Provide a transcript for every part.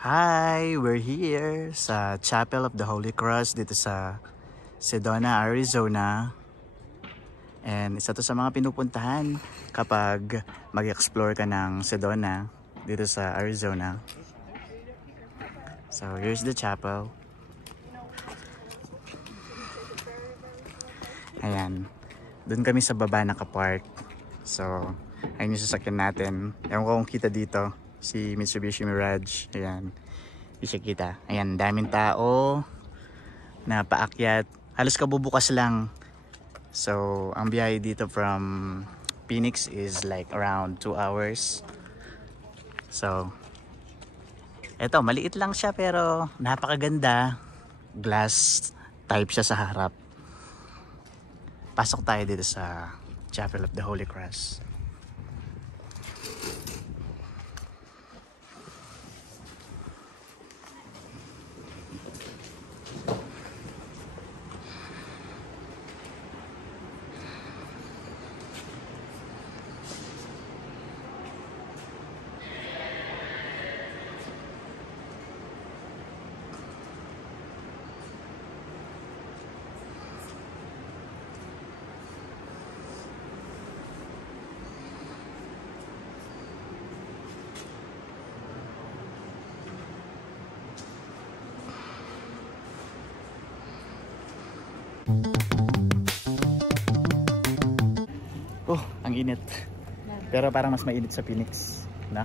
Hi! We're here sa Chapel of the Holy Cross dito sa Sedona, Arizona. And isa to sa mga pinupuntahan kapag mag-explore ka ng Sedona dito sa Arizona. So here's the chapel. Ayan. Doon kami sa baba nakapark. So ayun yung sasakyan natin. Ewan ko kung kita dito. Si Mitsubishi Mirage. Ayan. Hindi siya kita. Ayan. Daming tao na paakyat. Halos kabubukas lang. So ang biyahe dito from Phoenix is like around 2 hours. So eto, maliit lang siya pero napakaganda. Glass type siya sa harap. Pasok tayo dito sa Chapel of the Holy Cross. Oh, ang init. Pero parang mas mainit sa Phoenix, no?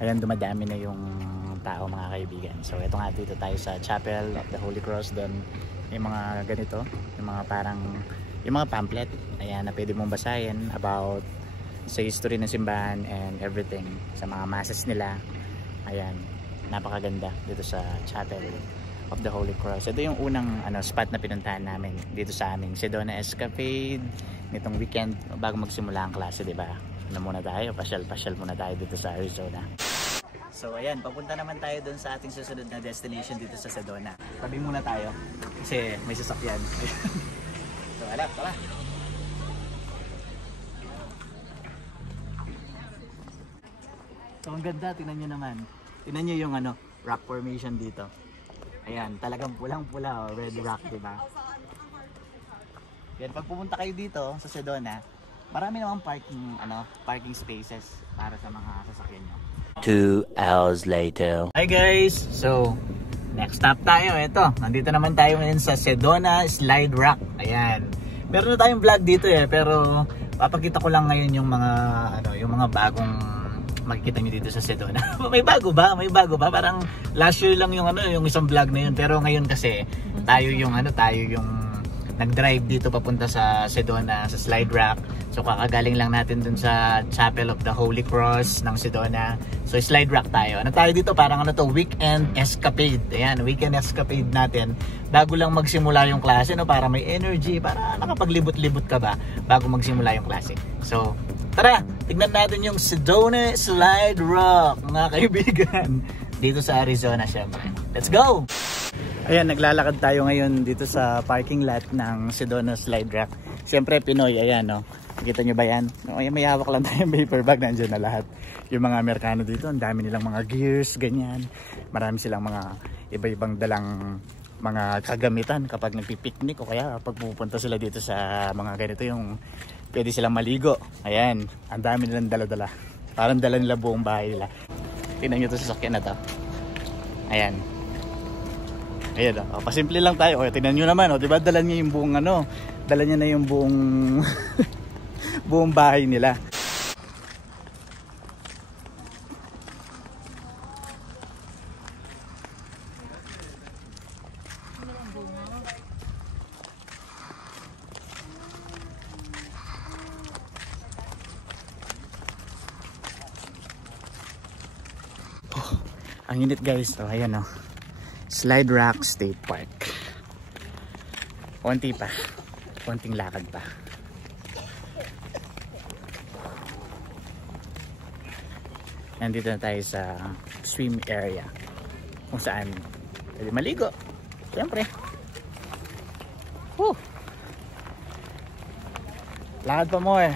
Ayan, dumadami na yung tao, mga kaibigan. So ito nga, dito tayo sa Chapel of the Holy Cross. Doon yung mga ganito, yung mga parang yung mga pamphlet, ayan, na pwede mong basahin about sa history ng simbahan and everything, sa mga masses nila. Ayan, napakaganda dito sa Chapel of the Holy Cross. Ito yung unang spot na pinuntahan namin dito sa aming Sedona Escapade nitong weekend bago magsimula ang klase, di ba? Muna tayo, pasyal muna tayo dito sa Arizona. So ayan, papunta naman tayo doon sa ating susunod na destination dito sa Sedona. Tabi muna tayo kasi may sasakyan. So wala, tara. So ang ganda, tingnan nyo naman. Tingnan nyo yung rock formation dito. Ayan, talagang pulang-pula, red rock, diba? Yan, pag pumunta kayo dito sa Sedona, marami namang parking spaces para sa mga sasakyan nyo. 2 hours later. Hi guys! So, next stop tayo. Ito, nandito naman tayo ngayon sa Sedona Slide Rock. Ayan. Meron na tayong vlog dito pero papakita ko lang ngayon yung mga bagong makikita nyo dito sa Sedona. May bago ba? Parang last year lang yung isang vlog na yun. Pero ngayon kasi tayo yung nag-drive dito papunta sa Sedona, sa Slide Rock. So kakagaling lang natin dun sa Chapel of the Holy Cross ng Sedona. So Slide Rock tayo. Tayo dito? Parang weekend escapade. Ayan, weekend escapade natin. Bago lang magsimula yung klase, para may energy, para nakapaglibot-libot ka ba bago magsimula yung klase. So tara, tignan natin yung Sedona Slide Rock, mga kaibigan. Dito sa Arizona, syempre. Let's go! Ayan, naglalakad tayo ngayon dito sa parking lot ng Sedona Slide Rock. Syempre, Pinoy, ayan, no? Nakita nyo ba yan? May hawak lang tayong paper bag, nandiyan na lahat. Yung mga Amerikano dito, ang dami nilang mga gears, ganyan. Marami silang mga iba-ibang dalang mga kagamitan kapag nagpipiknik o kaya pag pupunta sila dito sa mga ganito yung pwede silang maligo. Ayan, ang dami nilang dala-dala. Parang dala nila buong bahay nila. Tingnan nyo ito sa sasakyan na to. Ayan. Ayan o, pasimple lang tayo. O, tingnan nyo naman, diba dala niya yung buong dala niya na yung buong buong bahay nila. Ang init guys. So ayan o, Slide Rock State Park. Konting lakad pa. Nandito na tayo sa swim area kung saan pwede maligo. Siyempre. Lakad pa more.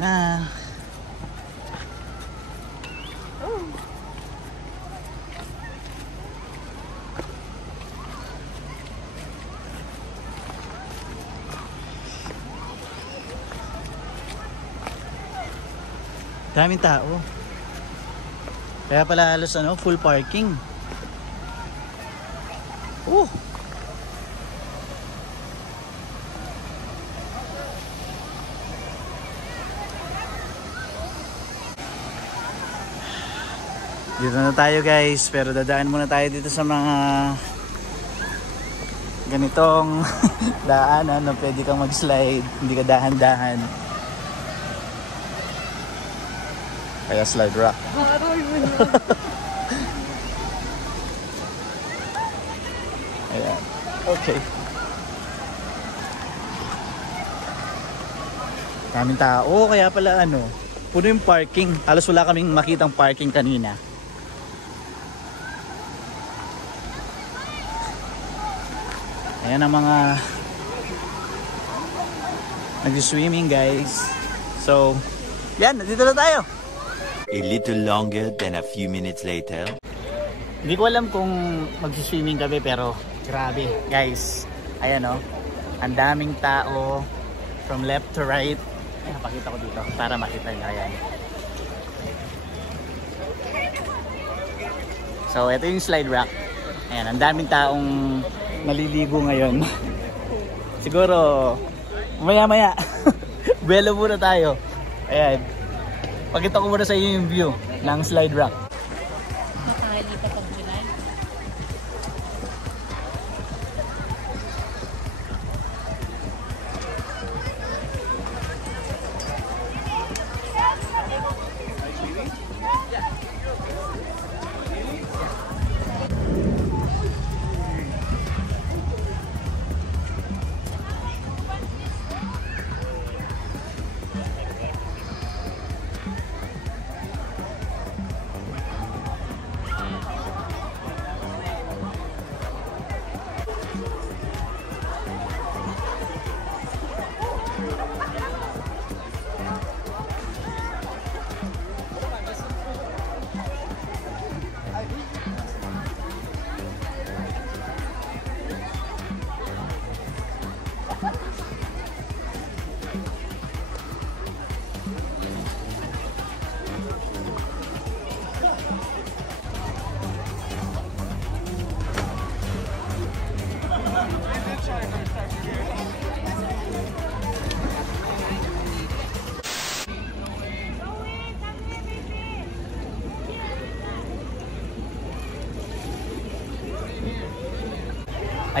na. Daming tao. Kaya pala halos full parking. Dito na tayo guys, pero dadaan muna tayo dito sa mga ganitong daanan na pwede kang mag-slide, hindi ka dahan-dahan. Kaya slide rock. Ayan. Okay. Daming tao, kaya pala puno yung parking. Halos wala kaming makitang parking kanina. Ayan ang mga nag-swimming guys. So, yan, nandito na tayo. A little longer than a few minutes later. Hindi ko alam kung mag-swimming kami pero grabe guys. Ayan ang daming tao from left to right. Ayan, pakita ko dito para makita nyo. Ayan. So, ito yung slide rock. Ayan, ang daming taong naliligo ngayon. Siguro maya-maya belo muna tayo. Ayan. Pakita ko muna sa inyo yung view ng slide rock.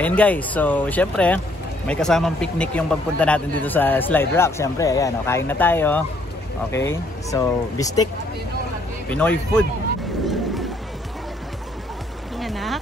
Ayan guys, so syempre may kasamang picnic yung pagpunta natin dito sa Slide Rock. Syempre, ayan kain na tayo. Okay, so bistik, Pinoy food. Anak.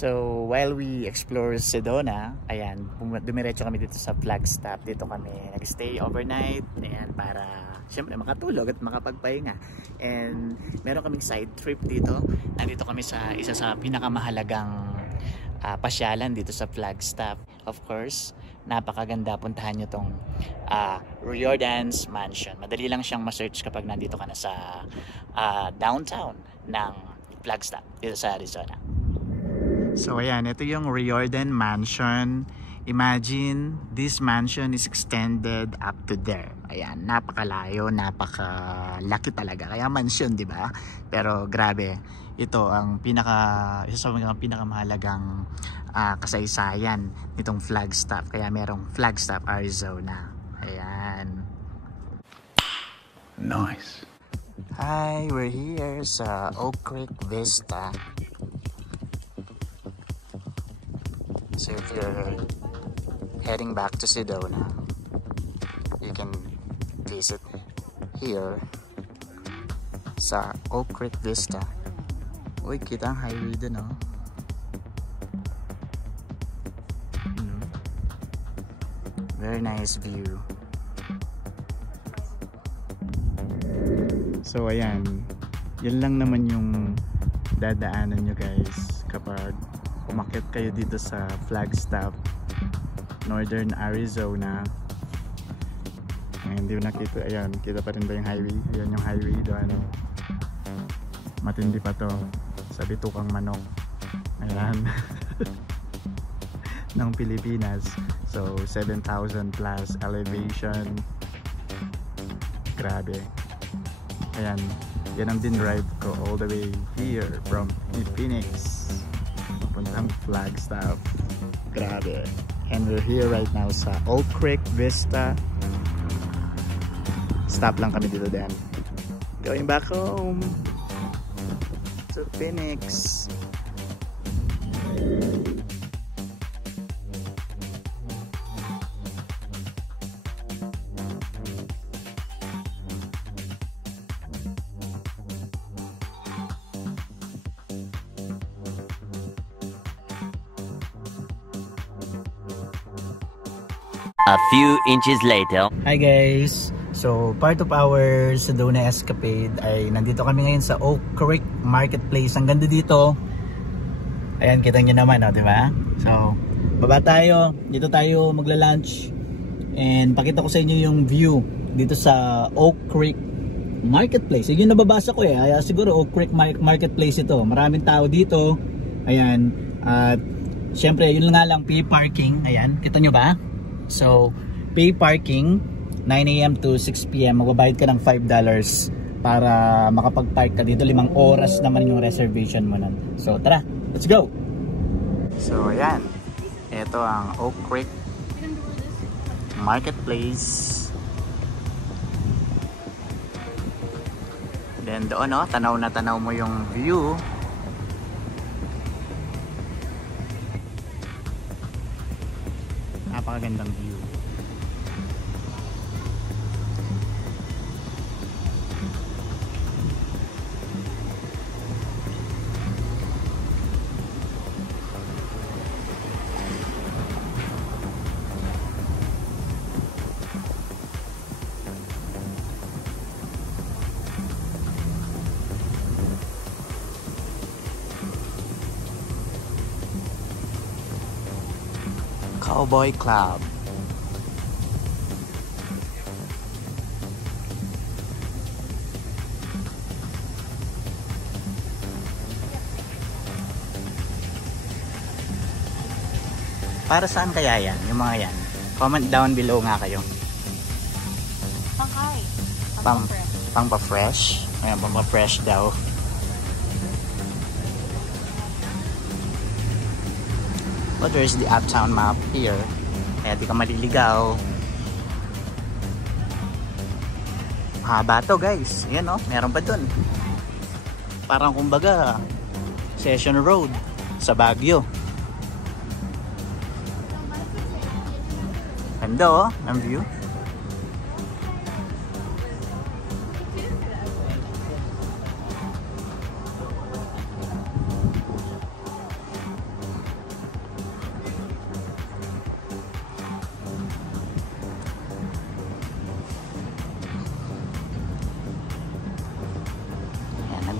So while we explore Sedona, ayan, dumiretso kami dito sa Flagstaff. Dito kami nag-stay overnight, ayan, para syempre makatulog at makapagpahinga. And meron kaming side trip dito. Nandito kami sa isa sa pinakamahalagang pasyalan dito sa Flagstaff. Of course, napakaganda, puntahan nyo tong Riordan's Mansion. Madali lang siyang ma-search kapag nandito ka na sa downtown ng Flagstaff dito sa Arizona. So ayan, ito yung Riordan Mansion. Imagine, this mansion is extended up to there. Ayan, napakalayo, napakalaki talaga. Kaya mansion, di ba? Pero grabe, ito ang isa sa mga pinakamahalagang kasaysayan nitong Flagstaff. Kaya merong Flagstaff, Arizona. Ayan. Nice. Hi, we're here sa Oak Creek Vista. So if you're heading back to Sedona, you can visit here sa Oak Creek Vista. Uy, kita ang highway dun, oh. Very nice view. So ayan, yan lang naman yung dadaanan nyo guys kapag umakyat kayo dito sa Flagstaff, Northern Arizona. Hindi ko nakita, ayan, kita pa rin ba yung highway? Ayan yung highway doon. Matindi pa to, sa Bitukang Manok. Ayan. ng Pilipinas. So 7,000 plus elevation. Grabe. Ayan, yan ang din-ride ko all the way here from Phoenix papuntang Flagstaff. Grabe. And we're here right now sa Oak Creek Vista. Stop lang kami dito din. Going back home to Phoenix. A few inches later. Hi guys! So part of our Sedona escapade ay nandito kami ngayon sa Oak Creek Marketplace. Ang ganda dito. Ayan, kita nyo naman, oh, diba? So baba tayo, dito tayo magla-lunch. And pakita ko sa inyo yung view dito sa Oak Creek Marketplace. Yun yung nababasa ko eh. Siguro Oak Creek Marketplace ito. Maraming tao dito. Ayan. At syempre yun nga lang, pay parking. Ayan, kita nyo ba? So, pay parking 9 AM to 6 PM. Magbabayad ka ng $5 para makapag-park ka dito. 5 oras naman yung reservation mo nun. So, tara, let's go! So, ayan. Ito ang Oak Creek Marketplace. Then doon, oh, tanaw na tanaw mo yung view. Napakagandang view. Cowboy Club. Para saan kaya yan? Yung mga yan? Comment down below nga kayo. Pang-hi. Pang-pa-fresh? Ayan, pang-pa-fresh daw. But there's the uptown map here. Kaya di ka maliligaw. Haba to guys. Ayan o, meron pa dun. Parang kumbaga Session Road sa Baguio. Ganda o, ang view.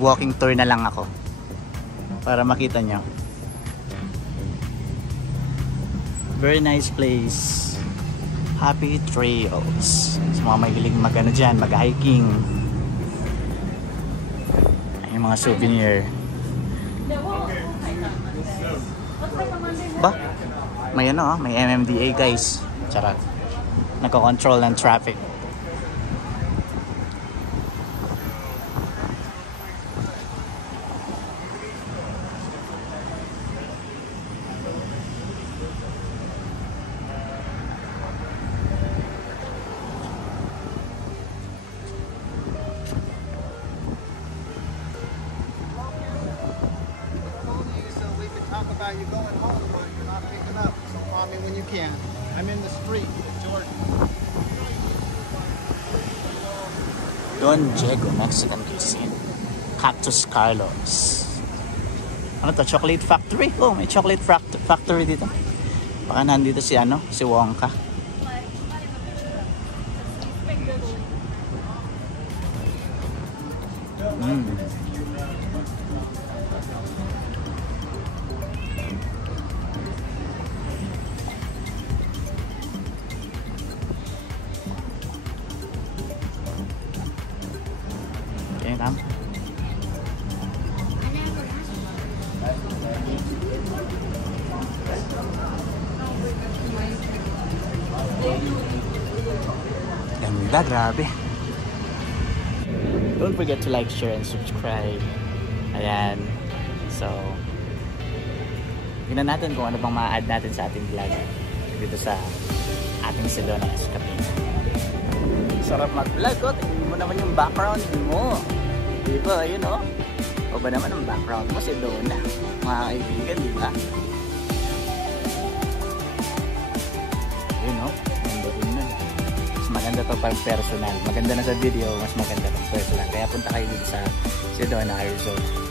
Walking tour na lang ako para makita nyo. Very nice place. Happy trails. Sa mga mahilig mag-ano dyan, mag-hiking. Ay, mga souvenir. Ba? may ano, may MMDA guys. Charot. Nagko-control ng traffic. You're going home, but you're not picking up. So call me when you can. I'm in the street with Jordan. Don Diego Mexican Cuisine. Cactus Carlos. Ano to? Chocolate Factory? Oh, may chocolate factory dito. Baka nandito si ano, si Wonka. Okay, tam. Ganda, grabe. Don't forget to like, share, and subscribe. Ayan. So, tingnan natin kung ano bang ma-add natin sa ating vlog dito sa ating Sedona Escapade. Sarap mag-vlog, oh. Tingnan mo naman yung background mo. Diba, yun, oh. O ba naman ang background mo, Sedona? Mga kaibigan, diba? Yun, oh. Maganda to pag personal. Maganda na sa video, mas maganda pag personal. Kaya punta kayo dito sa Sedona Resort.